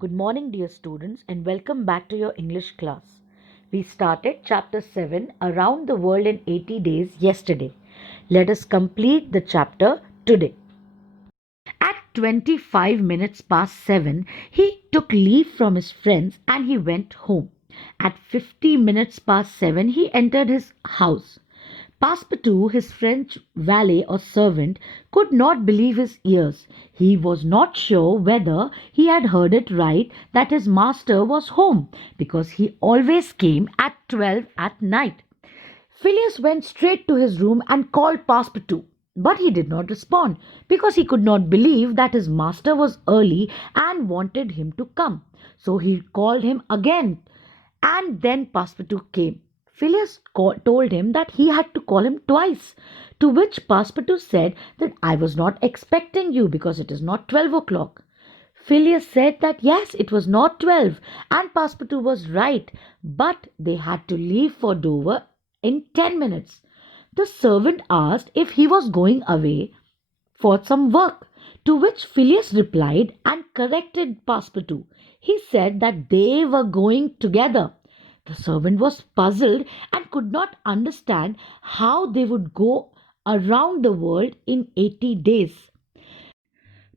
Good morning, dear students, and welcome back to your English class. We started chapter 7 Around the World in 80 Days yesterday. Let us complete the chapter today. At 25 minutes past 7, he took leave from his friends and he went home. At 50 minutes past 7, he entered his house. Passepartout, his French valet or servant, could not believe his ears. He was not sure whether he had heard it right that his master was home, because he always came at 12 at night. Phileas went straight to his room and called Passepartout. But he did not respond, because he could not believe that his master was early and wanted him to come. So he called him again, and then Passepartout came. Phileas told him that he had to call him twice, to which Passepartout said that I was not expecting you because it is not 12 o'clock. Phileas said that yes, it was not 12, and Passepartout was right, but they had to leave for Dover in 10 minutes. The servant asked if he was going away for some work, to which Phileas replied and corrected Passepartout. He said that they were going together. The servant was puzzled and could not understand how they would go around the world in 80 days.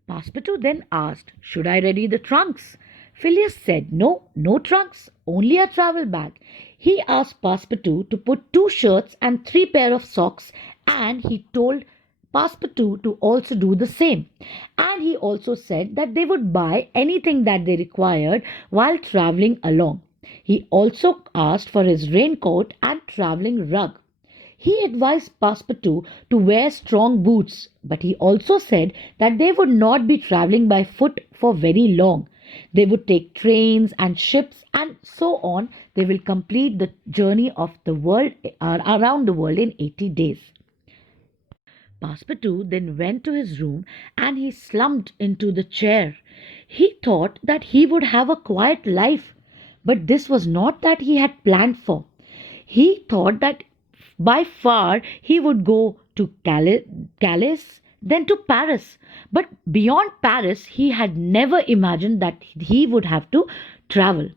Passepartout then asked, Should I ready the trunks? Phileas said, No, no trunks, only a travel bag. He asked Passepartout to put 2 shirts and 3 pair of socks, and he told Passepartout to also do the same. And he also said that they would buy anything that they required while traveling along. He also asked for his raincoat and traveling rug. He advised Passepartout to wear strong boots, but he also said that they would not be traveling by foot for very long. They would take trains and ships, and so on. They will complete the journey of the world around the world in 80 days. Passepartout then went to his room and he slumped into the chair. He thought that he would have a quiet life, but this was not that he had planned for. He thought that by far he would go to Calais, then to Paris. But beyond Paris, he had never imagined that he would have to travel.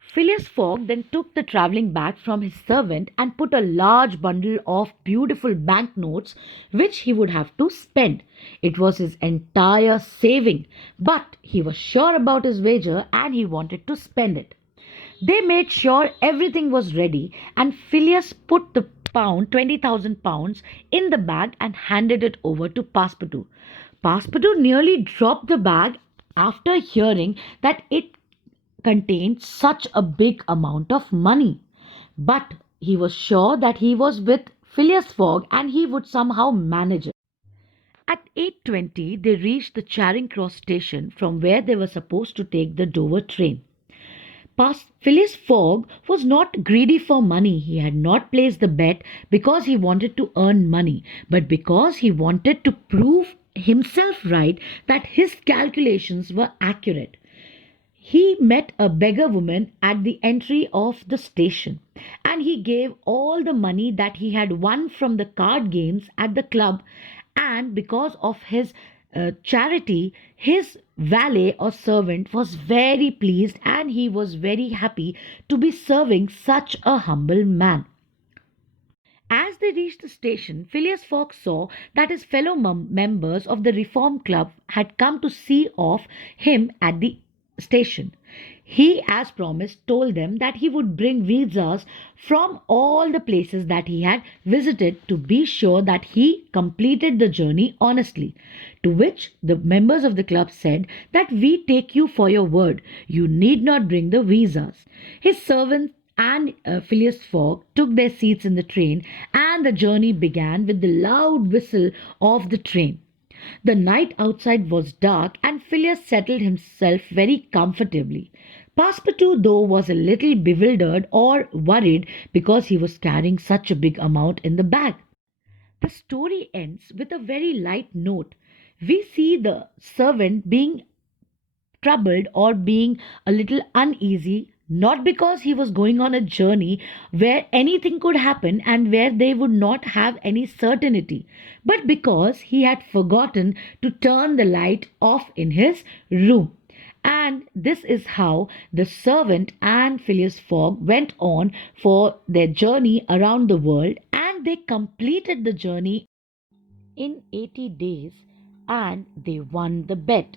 Phileas Fogg then took the travelling bag from his servant and put a large bundle of beautiful banknotes which he would have to spend. It was his entire saving, but he was sure about his wager and he wanted to spend it. They made sure everything was ready, and Phileas put the 20,000 pounds, in the bag and handed it over to Passepartout. Passepartout nearly dropped the bag after hearing that it contained such a big amount of money. But he was sure that he was with Phileas Fogg and he would somehow manage it. At 8:20 they reached the Charing Cross station, from where they were supposed to take the Dover train. Phileas Fogg was not greedy for money. He had not placed the bet because he wanted to earn money, but because he wanted to prove himself right that his calculations were accurate. He met a beggar woman at the entry of the station, and he gave all the money that he had won from the card games at the club. And because of his charity, his valet or servant was very pleased and he was very happy to be serving such a humble man. As they reached the station, Phileas Fogg saw that his fellow members of the Reform Club had come to see off him at the station. He, as promised, told them that he would bring visas from all the places that he had visited to be sure that he completed the journey honestly. To which the members of the club said that we take you for your word. You need not bring the visas. His servants and Phileas Fogg took their seats in the train, and the journey began with the loud whistle of the train. The night outside was dark, and Phileas settled himself very comfortably. Passepartout, though, was a little bewildered or worried because he was carrying such a big amount in the bag. The story ends with a very light note. We see the servant being troubled or being a little uneasy, not because he was going on a journey where anything could happen and where they would not have any certainty, but because he had forgotten to turn the light off in his room. And this is how the servant and Phileas Fogg went on for their journey around the world, and they completed the journey in 80 days and they won the bet.